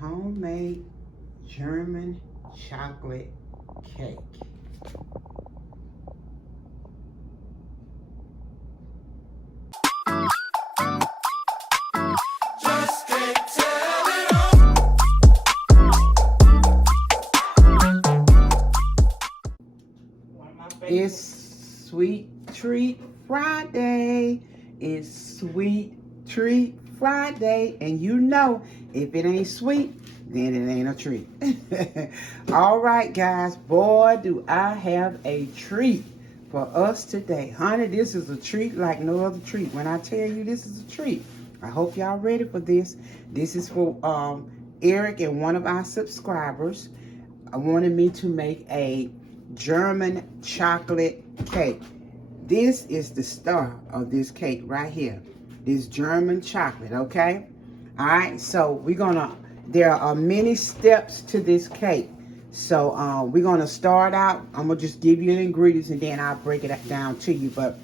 homemade German chocolate cake. It's Sweet Treat Friday. It's Sweet Treat Friday. And you know, if it ain't sweet, then it ain't a treat. All right, guys. Boy, do I have a treat for us today. Honey, this is a treat like no other treat. When I tell you this is a treat, I hope y'all ready for this. This is for Eric and one of our subscribers. I wanted me to make a German chocolate cake. This is the star of this cake right here. This German chocolate, okay? All right, so there are many steps to this cake. So we're gonna start out. I'm gonna just give you the ingredients and then I'll break it down to you. But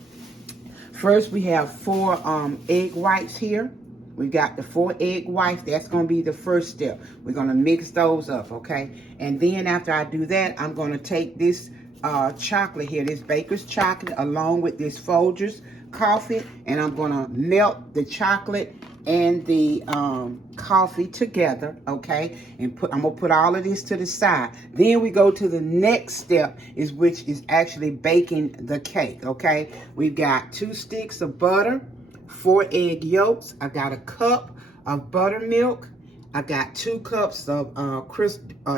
first we have 4 egg whites here. We got the 4 egg whites. That's going to be the first step. We're going to mix those up, okay? And then after I do that, I'm going to take this chocolate here, this baker's chocolate, along with this Folgers coffee, and I'm going to melt the chocolate and the coffee together, okay? And I'm going to put all of this to the side. Then we go to the next step, which is actually baking the cake, okay? We've got 2 sticks of butter, 4 egg yolks. I got a cup of buttermilk. I got 2 cups of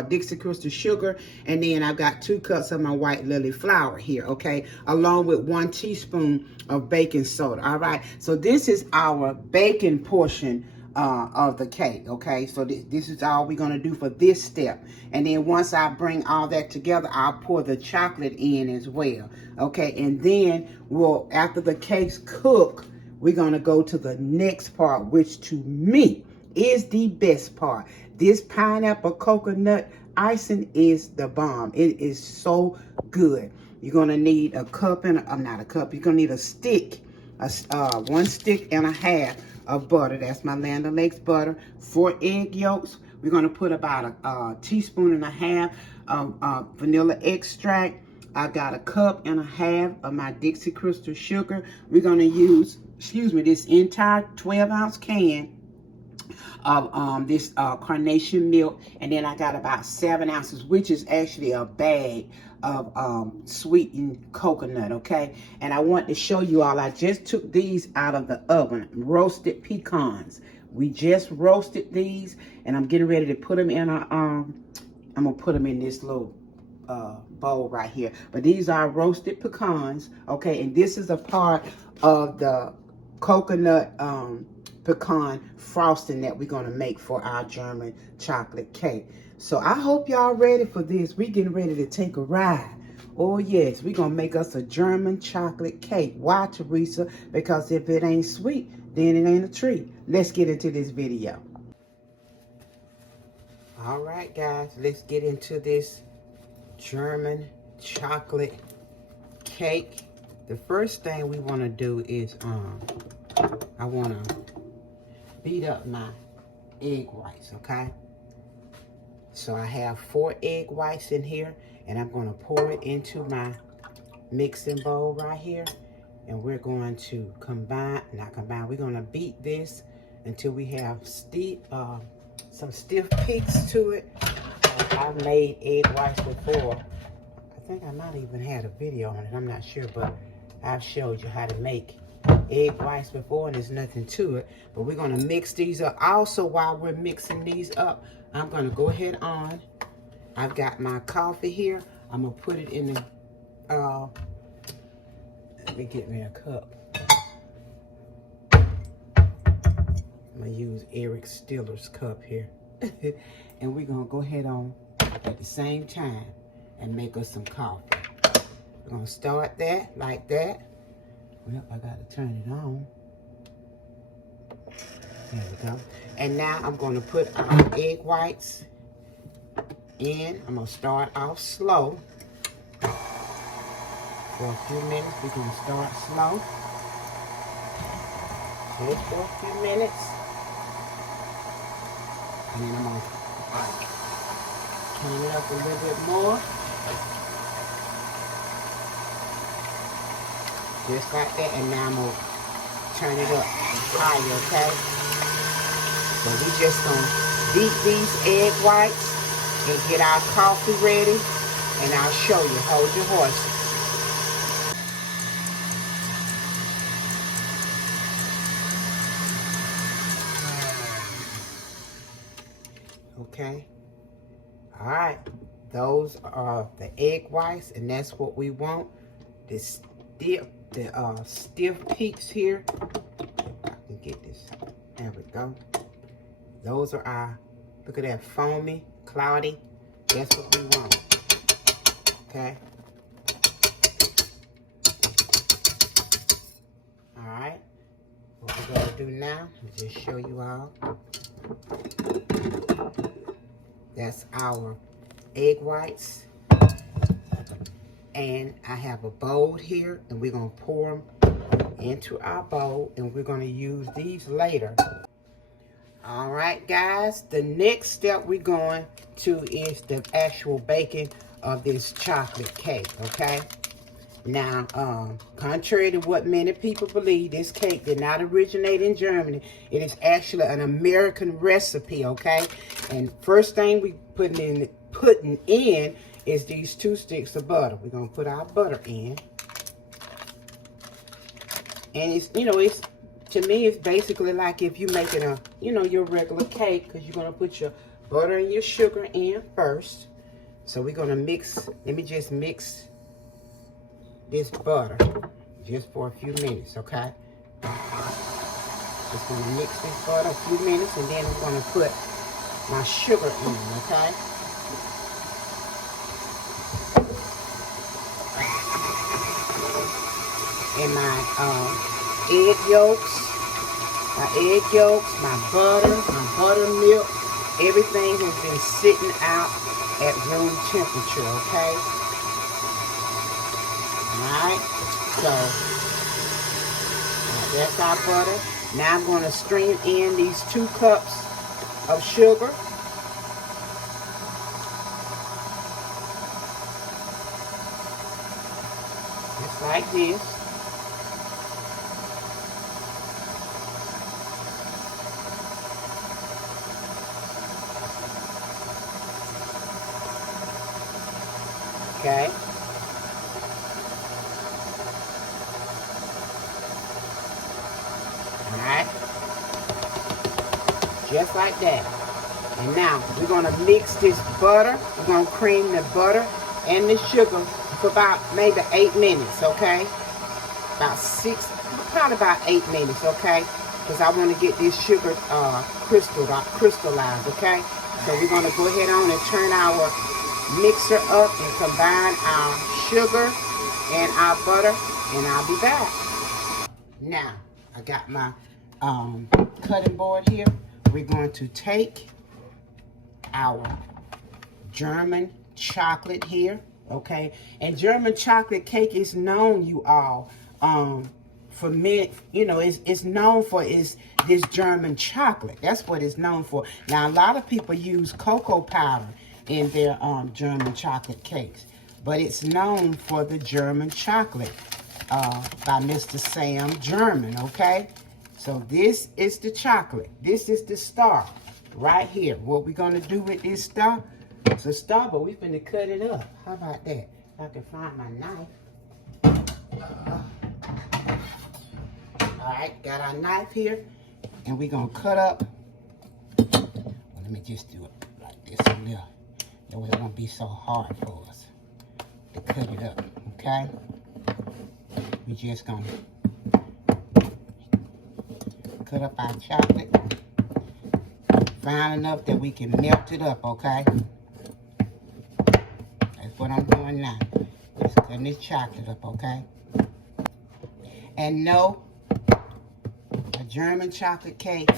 Dixie Crystal sugar, and then I got 2 cups of my white lily flour here, okay, along with 1 teaspoon of baking soda. All right, so this is our baking portion of the cake, okay? So this is all we're gonna do for this step. And then once I bring all that together, I'll pour the chocolate in as well, okay? And then after the cakes cook, we're going to go to the next part, which to me is the best part. This pineapple coconut icing is the bomb. It is so good. You're going to need a cup and not a cup. You're going to need a stick, 1 stick and a half of butter. That's my Land O'Lakes butter. 4 egg yolks. We're going to put about a teaspoon and a half of vanilla extract. I got a cup and a half of my Dixie Crystal sugar. We're going to use, this entire 12-ounce can of this carnation milk. And then I got about 7 ounces, which is actually a bag of sweetened coconut, okay? And I want to show you all, I just took these out of the oven, roasted pecans. We just roasted these, and I'm getting ready to put them in I'm going to put them in this little bowl right here. But these are roasted pecans, okay? And this is a part of the coconut pecan frosting that we're going to make for our German chocolate cake. So I hope y'all ready for this. We're getting ready to take a ride. Oh yes, we're going to make us a German chocolate cake. Why, Teresa? Because if it ain't sweet, then it ain't a treat. Let's get into this video. All right, guys, let's get into this German chocolate cake. The first thing we want to do is I want to beat up my egg whites, okay? So I have 4 egg whites in here, and I'm going to pour it into my mixing bowl right here, and we're going to we're going to beat this until we have some stiff peaks to it. I've made egg whites before. I think I might even had a video on it. I'm not sure, but I've showed you how to make egg whites before, and there's nothing to it. But we're going to mix these up. Also, while we're mixing these up, I'm going to go ahead on. I've got my coffee here. I'm going to put it in the, let me get me a cup. I'm going to use Eric Stiller's cup here. And we're going to go ahead on at the same time and make us some coffee. We're going to start that like that. Well, I got to turn it on. There we go. And now I'm going to put our egg whites in. I'm going to start off slow. For a few minutes, we're going to start slow. Just for a few minutes. And then I'm going to Turn it up a little bit more. Just like that, and now I'm going to turn it up higher, okay? So we just going to beat these egg whites and get our coffee ready, and I'll show you. Hold your horses. Okay. All right. Those are the egg whites, and that's what we want. The stiff peaks here. If I can get this. There we go. Those are our, look at that, foamy, cloudy. That's what we want. Okay. All right. What we're going to do now is just show you all. That's our egg whites. And I have a bowl here, and we're going to pour them into our bowl, and we're going to use these later. All right, guys, the next step we're going to is the actual baking of this chocolate cake, okay? Now, contrary to what many people believe, this cake did not originate in Germany. It is actually an American recipe, okay? And first thing we putting in is these 2 sticks of butter. We're gonna put our butter in. And it's, you know, it's, to me, it's basically like if you're making a, you know, your regular cake, because you're gonna put your butter and your sugar in first. So we're gonna mix, let me just mix this butter just for a few minutes, okay? Just gonna mix this butter a few minutes, and then I'm gonna put my sugar in, okay? And my egg yolks, my butter, my buttermilk, everything has been sitting out at room temperature, okay? Alright, so that's our butter. Now I'm going to stream in these 2 cups of sugar. Just like this. Okay. Alright. Just like that. And now we're going to mix this butter. We're going to cream the butter and the sugar for about maybe 8 minutes, okay? About 6, probably about 8 minutes, okay? Because I want to get this sugar crystallized, okay? So we're going to go ahead on and turn our mixer up and combine our sugar and our butter, and I'll be back. Now, I got my cutting board here. We're going to take our German chocolate here, okay? And German chocolate cake is known, you all, for me, you know, it's known for this German chocolate. That's what it's known for. Now, a lot of people use cocoa powder in their German chocolate cakes, but it's known for the German chocolate by Mr. Sam German, okay? So this is the chocolate. This is the star right here. What we're gonna do with this star, it's a star, but we're gonna cut it up. How about that? If I can find my knife. All right, got our knife here, and we're gonna cut up. Well, let me just do it like this a little. That way it won't be so hard for us to cut it up, okay? We just gonna cut up our chocolate fine enough that we can melt it up, okay? That's what I'm doing now. Just cutting this chocolate up, okay? And no, a German chocolate cake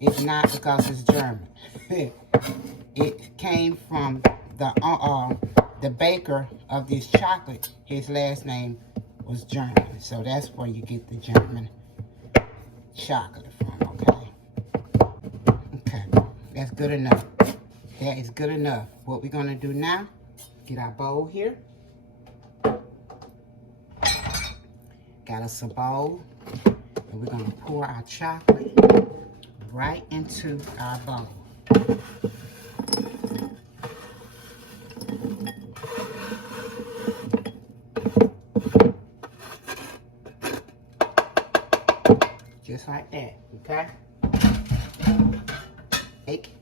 is not because it's German. It came from the baker of this chocolate. His last name was German, so that's where you get the German chocolate from, okay? Okay, that's good enough. That is good enough. What we're gonna do now, get our bowl here. Got us a bowl, and we're gonna pour our chocolate right into our bowl. Just like that, okay? Take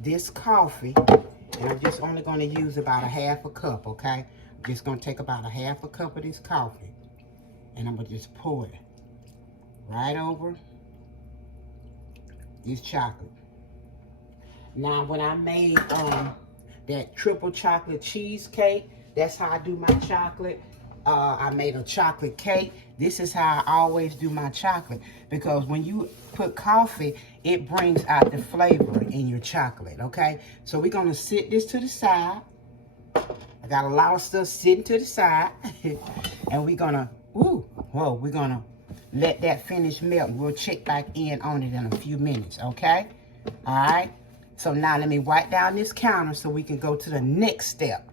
this coffee, and I'm just only gonna use about a half a cup, okay? I'm just gonna take about a half a cup of this coffee, and I'm gonna just pour it right over this chocolate. Now, when I made that triple chocolate cheesecake, that's how I do my chocolate. I made a chocolate cake. This is how I always do my chocolate, because when you put coffee, it brings out the flavor in your chocolate, okay? So we're gonna sit this to the side. I got a lot of stuff sitting to the side. And we're gonna, we're gonna let that finish melt. We'll check back in on it in a few minutes, okay? All right, so now let me wipe down this counter so we can go to the next step.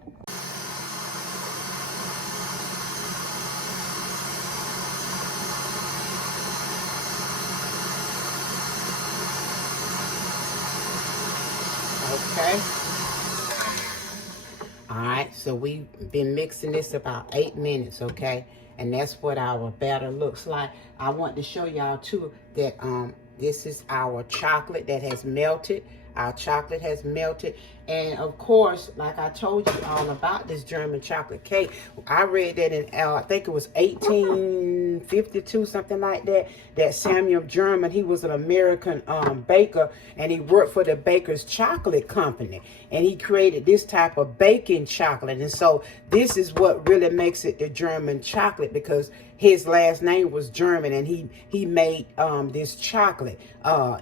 Okay. All right, so we've been mixing this about 8 minutes, okay? And that's what our batter looks like. I want to show y'all too that this is our chocolate that has melted. Our chocolate has melted. And of course, like I told you all about this German chocolate cake, I read that in, I think it was 1852, something like that, that Samuel German, he was an American baker, and he worked for the Baker's Chocolate Company. And he created this type of baking chocolate. And so this is what really makes it the German chocolate, because his last name was German, and he made this chocolate.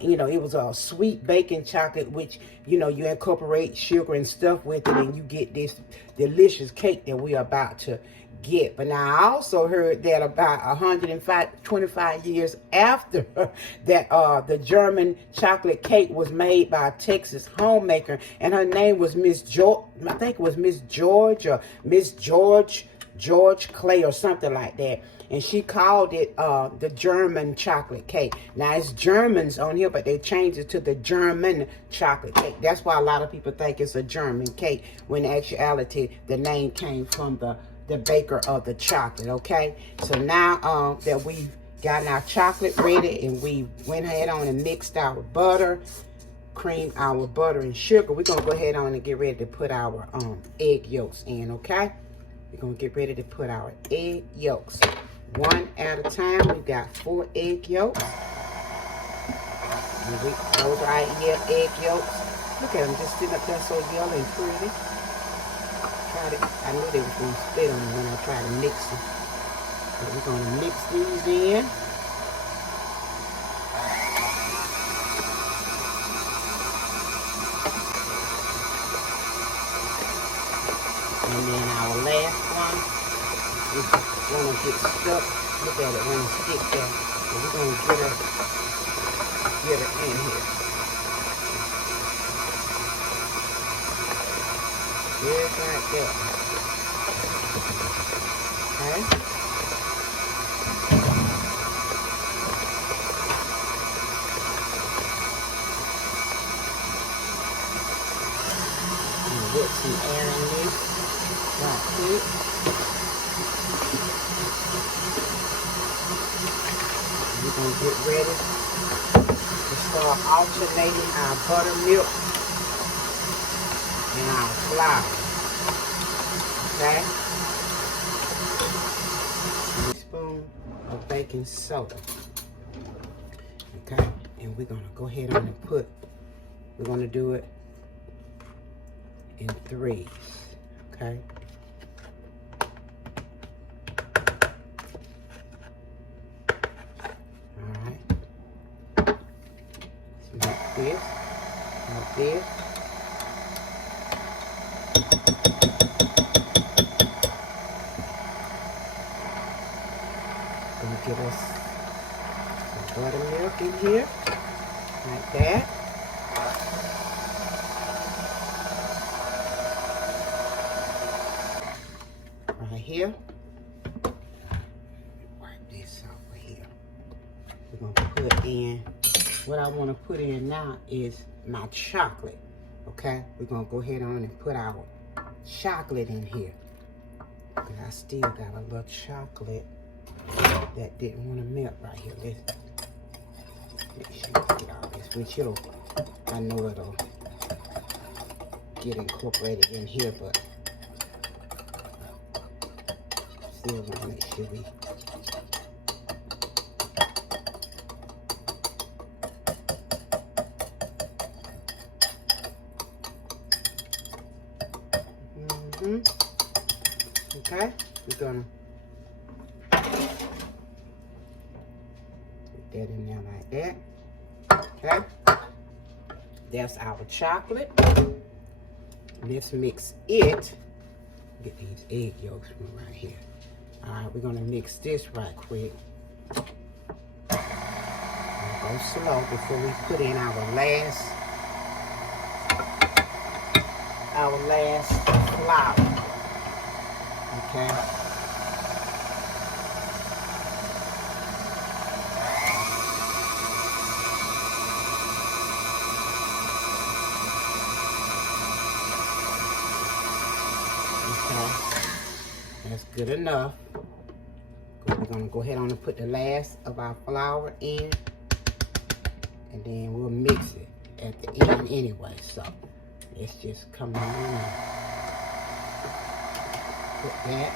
You know, it was a sweet baking chocolate, which, you know, you incorporate sugar and stuff with it, and you get this delicious cake that we're about to get. But now I also heard that about 125 years after that, the German chocolate cake was made by a Texas homemaker, and her name was Miss George. I think it was Miss George or Miss George Clay or something like that. And she called it the German chocolate cake. Now, it's Germans on here, but they changed it to the German chocolate cake. That's why a lot of people think it's a German cake, when in actuality, the name came from the baker of the chocolate, okay? So now that we've gotten our chocolate ready, and we went ahead on and mixed our butter, creamed our butter and sugar, we're going to go ahead on and get ready to put our egg yolks in, okay? We're going to get ready to put our egg yolks. One at a time. We've got 4 egg yolks. And those right here, egg yolks. Look at them just sitting up there so yellow and pretty. I knew they was going to split on me when I tried to mix them. But we're going to mix these in. And then our last one is going to get stuck. Look at it when it sticks there. So we're going to get her in here. Just like that. Okay. And get some air in this. Right quick. We're going to get ready to start alternating our buttermilk and our flour. Okay? A spoon of baking soda. Okay? And we're going to go ahead on and we're going to do it in 3s. Okay? This, like this. Gonna get us some buttermilk in here, like that. here. Wipe this over here. We're gonna put in, what I wanna put in now is my chocolate, okay? We're gonna go ahead on and put our chocolate in here. Because I still got a little chocolate that didn't wanna melt right here. Let's make sure you get all this, which I know it'll get incorporated in here, but still want to make sure we okay, we're gonna put that in there like that. Okay, that's our chocolate. Let's mix it. Get these egg yolks from right here. All right, we're gonna mix this right quick. Go slow before we put in our last flour. Okay. That's good enough. We're gonna go ahead on and put the last of our flour in, and then we'll mix it at the end anyway. So let's just come on and put that.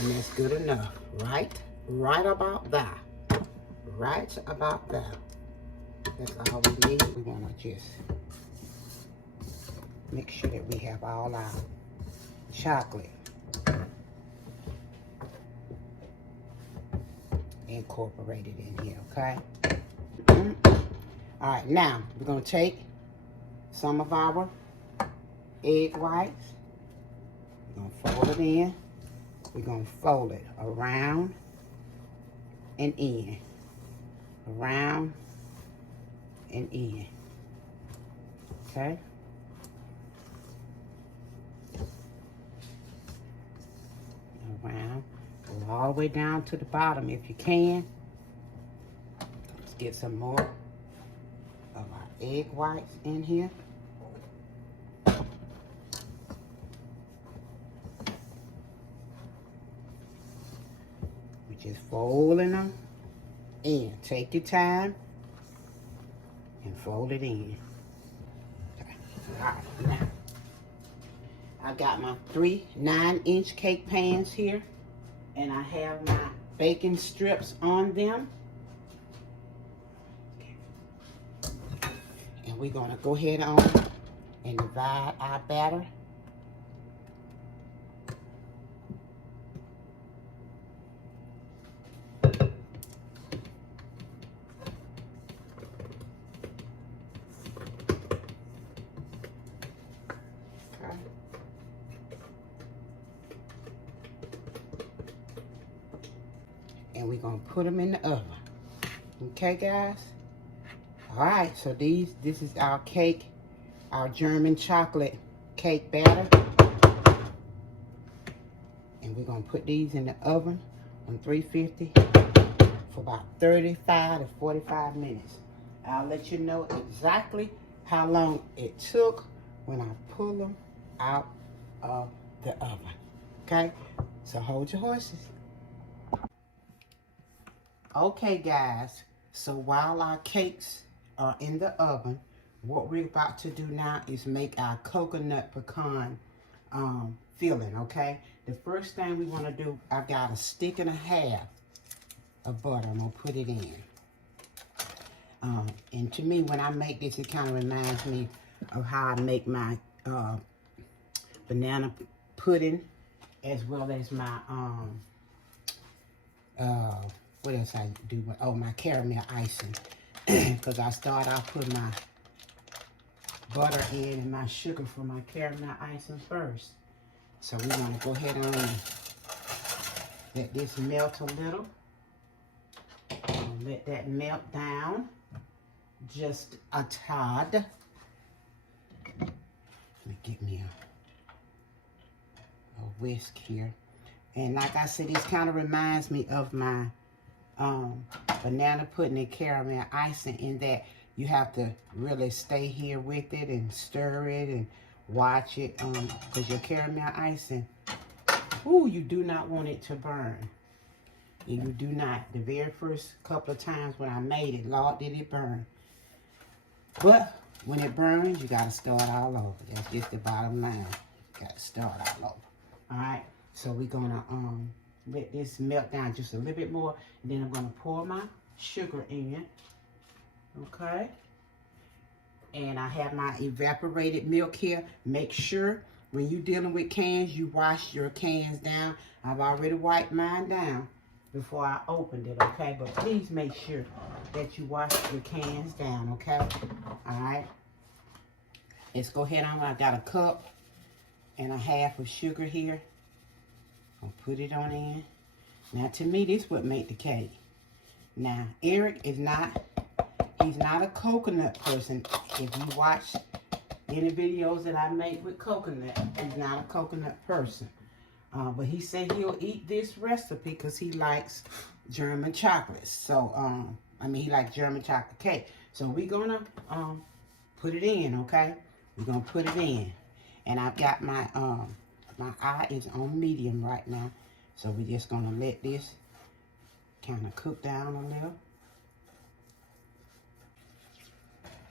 And that's good enough, right? Right about that. Right about that. That's all we need. We wanna just make sure that we have all our chocolate incorporated in here, okay? All right, now we're gonna take some of our egg whites. We're gonna fold it in. We're gonna fold it around and in. Around and in. Okay? Around. Go all the way down to the bottom if you can. Let's get some more of our egg whites in here. We're just folding them in. Take your time and fold it in. Okay. All right, now I got my 3 9-inch cake pans here, and I have my bacon strips on them. And we're gonna go ahead on and divide our batter. And we're gonna put them in the oven. Okay, guys? All right, so this is our cake, our German chocolate cake batter. And we're gonna put these in the oven on 350 for about 35 to 45 minutes. I'll let you know exactly how long it took when I pull them out of the oven. Okay, so hold your horses. Okay, guys, so while our cakes are in the oven, what we're about to do now is make our coconut pecan filling, okay? The first thing we want to do, I've got 1.5 sticks of butter. I'm going to put it in. And to me, when I make this, it kind of reminds me of how I make my banana pudding, as well as my what else I do? Oh, my caramel icing. Because I start off putting my butter in and my sugar for my caramel icing first. So we're going to go ahead and let this melt a little. And let that melt down just a tad. Let me get me a whisk here. And like I said, this kind of reminds me of my banana pudding and caramel icing, in that you have to really stay here with it and stir it and watch it, because your caramel icing, ooh, you do not want it to burn. And you do not. The very first couple of times when I made it, Lord, did it burn. But when it burns, you got to start all over. That's just the bottom line. You got to start all over. All right? So we're going to let this melt down just a little bit more. And then I'm going to pour my sugar in. Okay? And I have my evaporated milk here. Make sure when you're dealing with cans, you wash your cans down. I've already wiped mine down before I opened it, okay? But please make sure that you wash your cans down, okay? All right. Let's go ahead on. I got a cup and a half of sugar here. I'll put it on in. Now, to me, this would make the cake. Now, Eric is not, he's not a coconut person. If you watch any videos that I make with coconut, he's not a coconut person. But he said he'll eat this recipe because he likes German chocolates. So, I mean, he likes German chocolate cake. So we're going to put it in, okay? We're going to put it in. And I've got my, my eye is on medium right now. So we're just going to let this kind of cook down a little.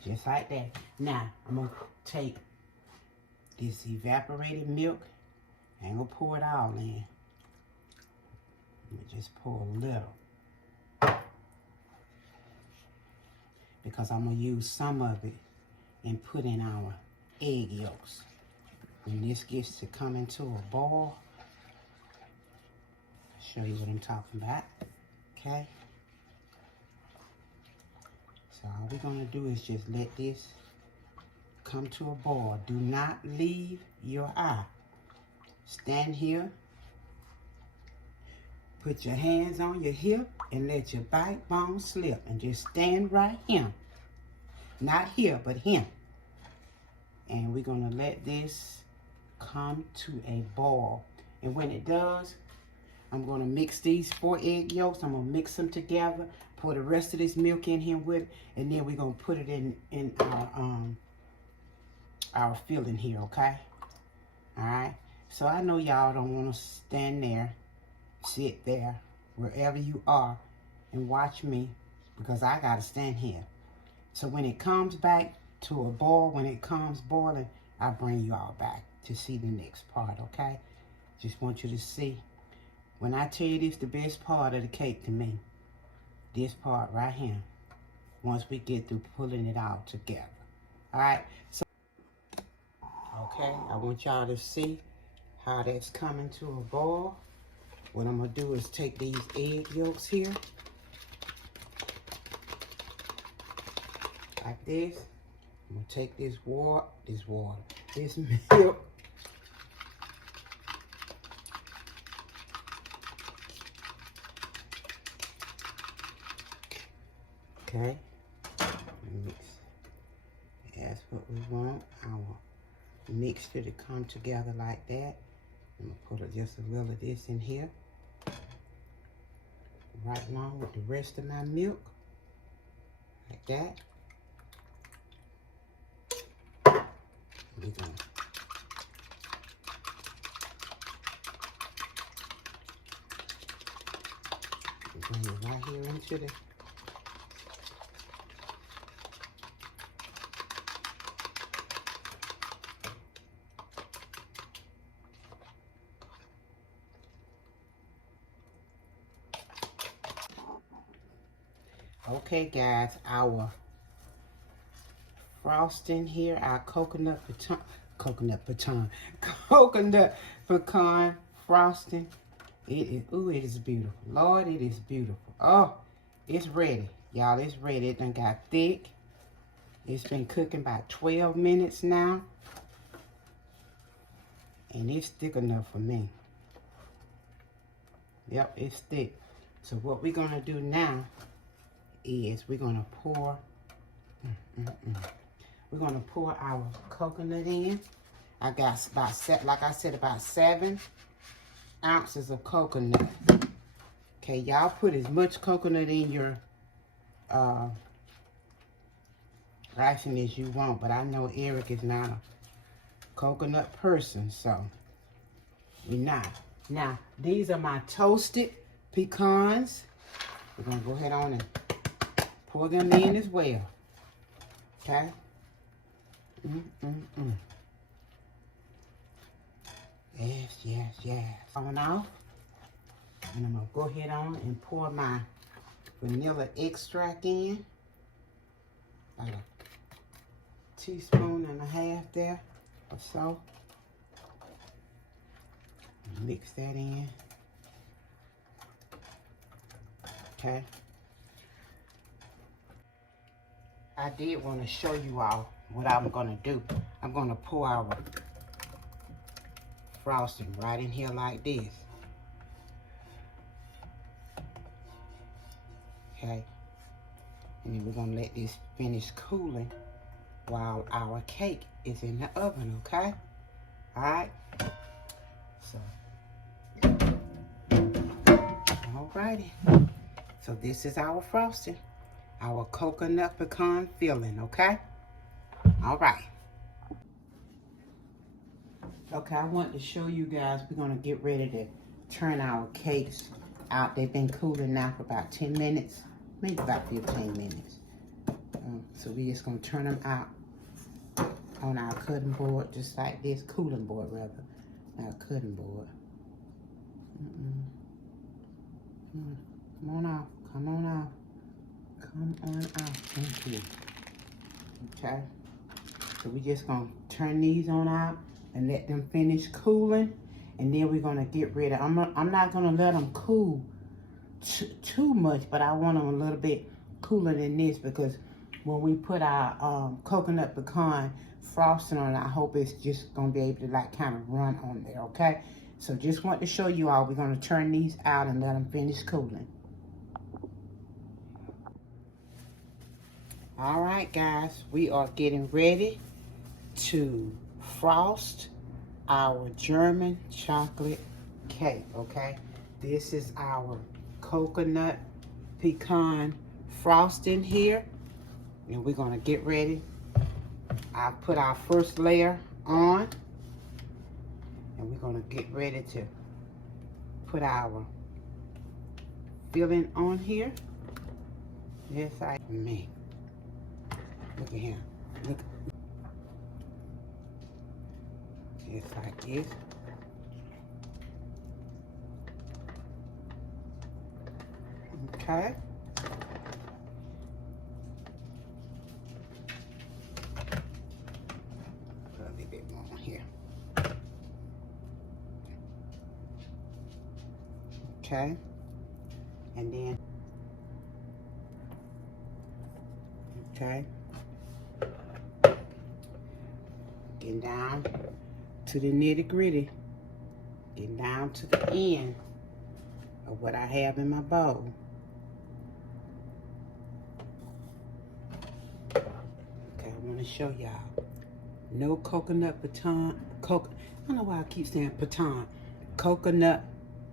Just like that. Now, I'm going to take this evaporated milk. I ain't going to pour it all in. Let me just pour a little. Because I'm going to use some of it and put in our egg yolks. When this gets to come into a boil, I'll show you what I'm talking about. Okay? So all we're going to do is just let this come to a boil. Do not leave your eye. Stand here. Put your hands on your hip and let your backbone slip. And just stand right here. Not here, but here. And we're going to let this come to a boil. And when it does, I'm going to mix these 4 egg yolks. I'm going to mix them together. Pour the rest of this milk in here with it. And then we're going to put it in our filling here, okay? All right? So I know y'all don't want to stand there, sit there, wherever you are, and watch me, because I got to stand here. So when it comes back to a boil, when it comes boiling, I'll bring you all back to see the next part, okay? Just want you to see. When I tell you this, the best part of the cake to me, this part right here, once we get through pulling it all together. All right? So, okay, I want y'all to see how that's coming to a boil. What I'm going to do is take these egg yolks here. Like this. I'm going to take this milk. Okay. Mix. That's what we want. Our mixture to come together like that. I'm going to put just a little of this in here. Right along with the rest of my milk. Like that. We're going to bring it right here into the okay, guys, our frosting here, our coconut pecan frosting. It is beautiful. Lord, it is beautiful. Oh, it's ready. Y'all, it's ready. It done got thick. It's been cooking about 12 minutes now. And it's thick enough for me. Yep, it's thick. So what we're going to do now is we're going to pour, we're going to pour our coconut in. I got like I said, about 7 ounces of coconut. Okay, y'all put as much coconut in your icing as you want, but I know Eric is not a coconut person, so we're not. Now, these are my toasted pecans. We're gonna go ahead on and pour them in as well. Okay. Yes, yes, yes. On off. And I'm gonna go ahead on and pour my vanilla extract in. Like a teaspoon and a half there or so. Mix that in. Okay. I did want to show you all what I'm going to do. I'm going to pour our frosting right in here like this. Okay. And then we're going to let this finish cooling while our cake is in the oven, okay? Alright? So, alrighty. So this is our frosting. Our coconut pecan filling, okay? Alright. Okay, I want to show you guys, we're going to get ready to turn our cakes out. They've been cooling now for about 10 minutes, maybe about 15 minutes. So we're just going to turn them out on our cutting board, just like this, cooling board rather, our cutting board. Come on out, come on out, come on out, thank you. Okay, so we're just going to turn these on out and let them finish cooling, and then we're going to get ready. I'm not going to let them cool too much, but I want them a little bit cooler than this, because when we put our coconut pecan frosting on it, I hope it's just going to be able to like kind of run on there, okay? So just want to show you all, we're going to turn these out and let them finish cooling. All right, guys, we are getting ready to frost our German chocolate cake, okay? This is our coconut pecan frosting here, and we're gonna get ready. I put our first layer on, and we're gonna get ready to put our filling on here. Yes, me. Look at him. Look. Just like this. Okay. Put a little bit more on here. Okay. And then, okay. Getting down to the nitty gritty. Getting down to the end of what I have in my bowl. Okay, I want to show y'all. No coconut pecan. I don't know why I keep saying pecan. Coconut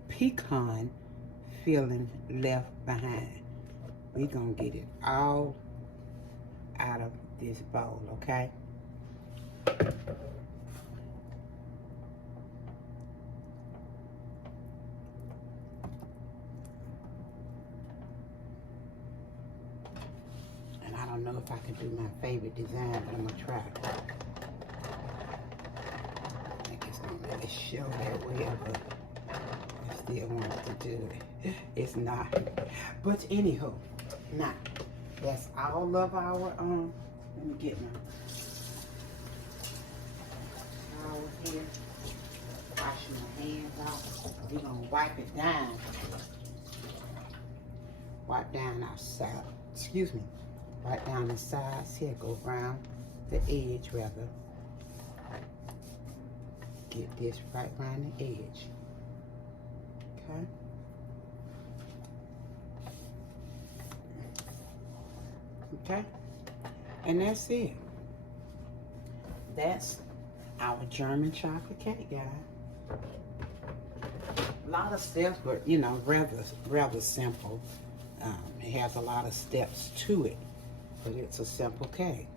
pecan filling left behind. We're going to get it all out of this bowl, okay? And I don't know if I can do my favorite design, but I'm going to try. I think it's not really show that well, but I still want to do it. It's not. But anywho, now, that's all of our, let me get my towel here. Wash my hands off. We're going to wipe it down. Wipe down our side. Excuse me. Wipe down the sides here. Go around the edge, rather. Get this right around the edge. Okay. Okay. And that's it. That's our German chocolate cake, guys. A lot of steps, but you know, rather simple. It has a lot of steps to it, but it's a simple cake.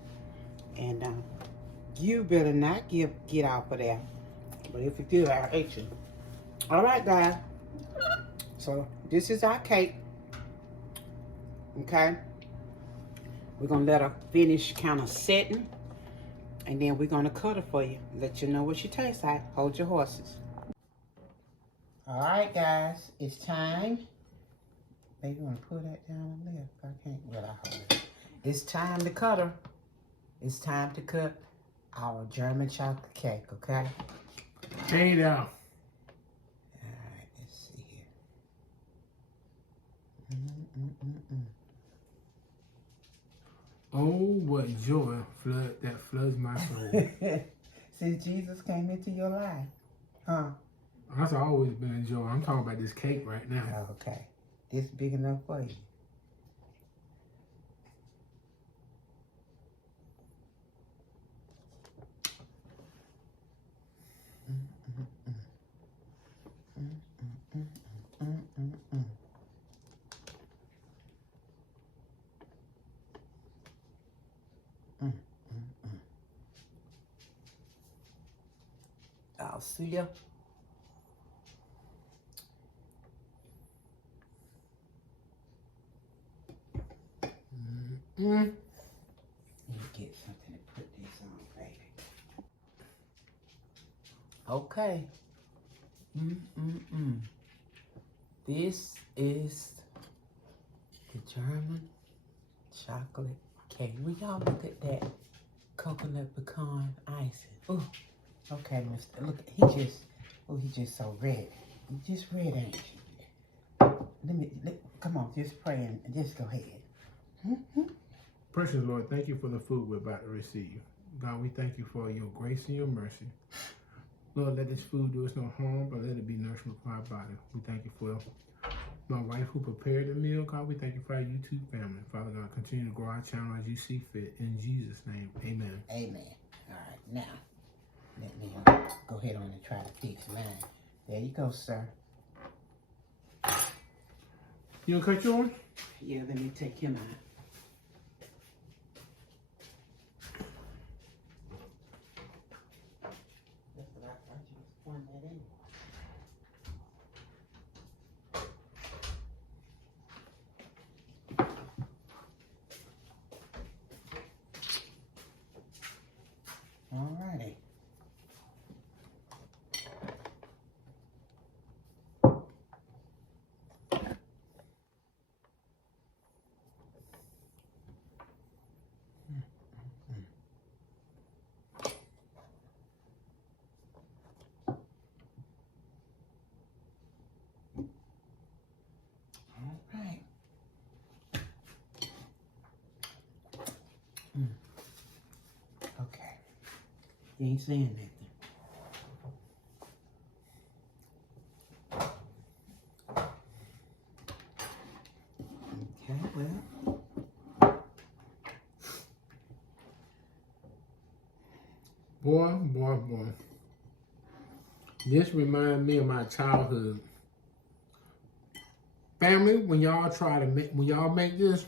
And you better not get off of there. But if you do, I'll hate you. All right, guys. So this is our cake. Okay. We're gonna let her finish kind of setting, and then we're gonna cut her for you. Let you know what she tastes like. Hold your horses. All right, guys. It's time. Maybe you want to pull that down a little. I can't. Well, I hold it. It's time to cut her. It's time to cut our German chocolate cake, okay? Hey now. All right, let's see here. Oh, what joy that floods my soul. Since Jesus came into your life, huh? That's always been a joy. I'm talking about this cake right now. Oh, okay. This big enough for you. I'll see ya. Let me get something to put this on, baby. Okay. This is the German chocolate cake. Will y'all look at that coconut pecan icing? Oh, okay, Mister. Look, he's just so red. He's just red, ain't you? Come on, just pray and just go ahead. Precious Lord, thank you for the food we're about to receive. God, we thank you for your grace and your mercy. Lord, let this food do us no harm, but let it be nourishment for our body. We thank you for my wife who prepared the meal. God, we thank you for our YouTube family. Father God, continue to grow our channel as you see fit. In Jesus' name, amen. Amen. All right, now, let me go ahead on and try to fix mine. There you go, sir. You gonna cut yours? Yeah, let me take him out. That's what I just poured that in. All righty. Okay. You ain't saying nothing. Okay, well. Boy. This reminds me of my childhood. Family, when y'all make this,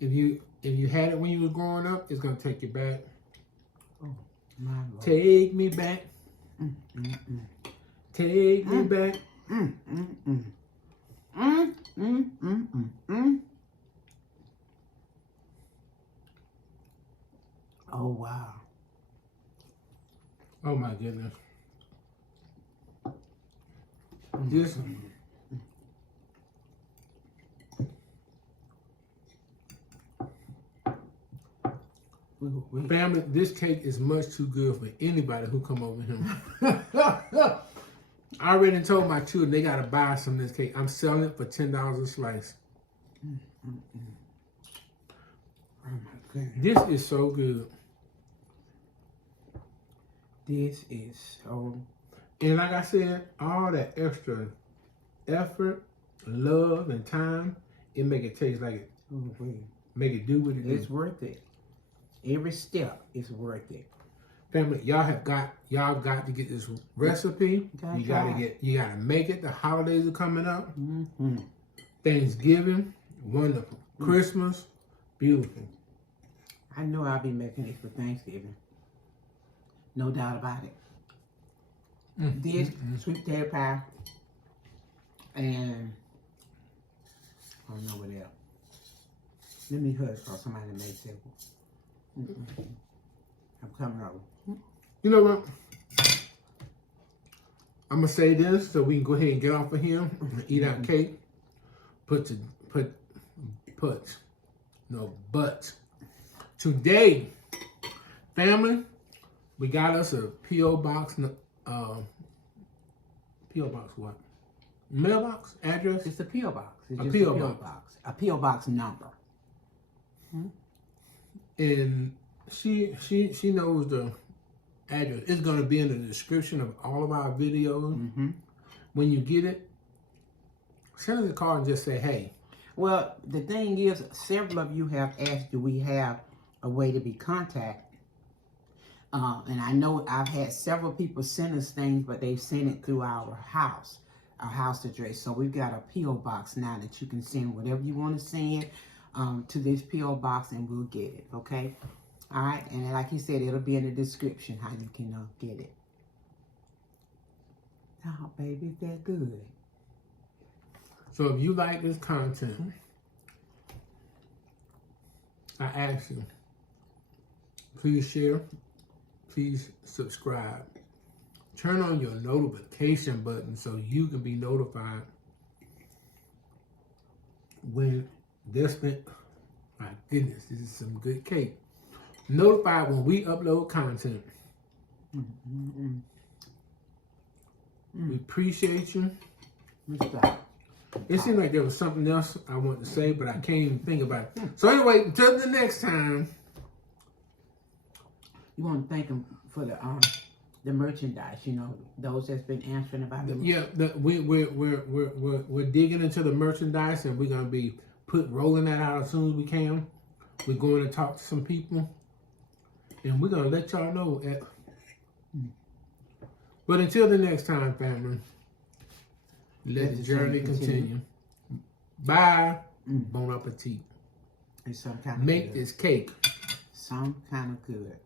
if you had it when you was growing up, it's gonna take you back. Oh, my Lord. Take me back. Take me back. Oh, wow. Oh my goodness. This family, this cake is much too good for anybody who come over here. I already told my children they gotta buy some of this cake. I'm selling it for $10 a slice. Oh my goodness. This is so good. This is so. And like I said, all that extra effort, love, and time, it make it taste like it. Make it do what it is. It's worth it. Every step is worth it. Family, y'all got to get this recipe. You gotta make it. The holidays are coming up. Thanksgiving, wonderful. Christmas, beautiful. I know I'll be making it for Thanksgiving. No doubt about it. This sweet potato pie and I don't know what else. Let me hush for somebody that made several. I'm coming over. You know what? I'm gonna say this so we can go ahead and get off of here and eat our cake. But today, family, we got us a P.O Box. P.O Box what? Mailbox address? It's a P.O Box. It's A just P.O. a P.O box. Box. A P.O Box number. And she knows the address. It's gonna be in the description of all of our videos. When you get it, send us a call and just say, hey. Well, the thing is, several of you have asked, do we have a way to be contacted? And I know I've had several people send us things, but they've sent it through our house address. So we've got a P.O. Box now that you can send whatever you want to send to this P.O. Box and we'll get it, okay? All right, and like he said, it'll be in the description how you can get it. Oh, baby, is that good? So if you like this content, I ask you, please share, please subscribe. Turn on your notification button so you can be notified when this thing, my goodness, this is some good cake. Notified when we upload content. We appreciate you. It seemed like there was something else I wanted to say, but I can't even think about it. So anyway, until the next time. You want to thank them for the merchandise, you know, those that's been answering about the Yeah, we're digging into the merchandise and we're gonna be rolling that out as soon as we can. We're going to talk to some people and we're gonna let y'all know. But until the next time, family, let the journey continue. Bye. Bon appetit. It's some kind of Make good. this cake. Some kind of good.